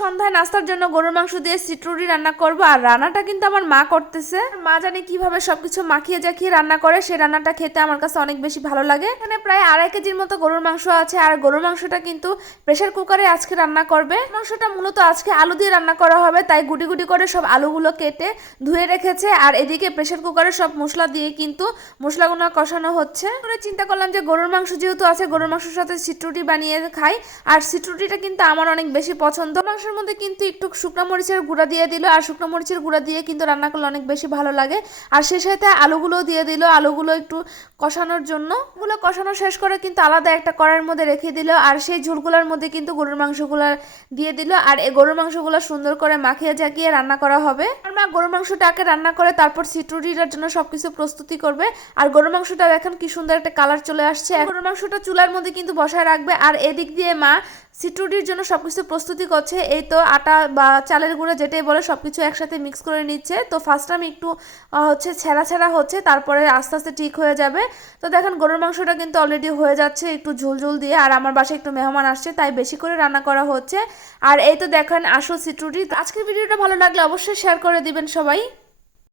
সন্ধ্যায় নাস্তার জন্য গরুর মাংস দিয়ে সিট্রুটি রান্না করব। আর রান্নাটা কিন্তু আমার মা করতেছে। মা জানে কিভাবে সবকিছু মাখিয়ে জাকিয়ে রান্না করে, সেই রান্নাটা খেতে আমার কাছে অনেক বেশি ভালো লাগে। এখানে প্রায় 2.5 কেজির মতো গরুর মাংস আছে। আর গরুর মাংসটা কিন্তু প্রেসার কুকারে আজকে রান্না করবে। মাংসটা মূলত আজকে আলু দিয়ে রান্না করা হবে, তাই গুটি গুটি করে সব আলুগুলো কেটে ধুয়ে রেখেছে। আর এদিকে প্রেসার কুকারে সব মশলা দিয়ে কিন্তু মশলাগুলো কষানো হচ্ছে। চিন্তা করলাম যে গরুর মাংস যেহেতু আছে, গরুর মাংসের সাথে সিট্রুটি বানিয়ে খাই। আর সিট্রুটিটা কিন্তু আমার অনেক বেশি পছন্দ। মাংসের মধ্যে কিন্তু একটু শুকনো মরিচের গুঁড়া দিয়ে দিল। আর শুকনো মরিচের গুঁড়া দিয়ে কিন্তু রান্না করলে অনেক বেশি ভালো লাগে। আর সে সাথে আলুগুলো দিয়ে দিল, আলুগুলো একটু কষানোর জন্য। ওগুলো কষানো শেষ করে কিন্তু আলাদা একটা কড়াইয়ের মধ্যে রেখে দিল। আর সেই ঝোলগুলোর মধ্যে কিন্তু গরুর মাংসগুলো দিয়ে দিল। আর এই গরুর মাংসগুলো সুন্দর করে মাখিয়ে জাকিয়ে রান্না করা হবে। আর মা গরুর মাংসটাকে রান্না করে তারপর সিট্রুটিটার জন্য সবকিছু প্রস্তুতি করবে। আর গরুর মাংসটা দেখেন কি সুন্দর একটা কালার চলে আসছে। গরুর মাংসটা চুলার মধ্যে কিন্তু বসায় রাখবে। আর এদিক দিয়ে মা সিট্রুটির জন্য সবকিছু প্রস্তুতি করছে। এই তো আটা বা চালের গুঁড়ো যেটাই বলে সবকিছু একসাথে মিক্স করে নিচ্ছে। তো ফার্স্ট আমি একটু ছেঁড়া ছেঁড়া হচ্ছে, তারপরে আস্তে আস্তে ঠিক হয়ে যাবে। তো দেখেন গরুর মাংসটা কিন্তু অলরেডি হয়ে যাচ্ছে একটু ঝোল ঝোল দিয়ে। আর আমার বাসায় একটু মেহমান আসছে, তাই বেশি করে রান্না করা হচ্ছে। আর এই তো দেখেন আসল সিট্রুটি। আজকের ভিডিওটা ভালো লাগলে অবশ্যই শেয়ার করে দিবেন সবাই।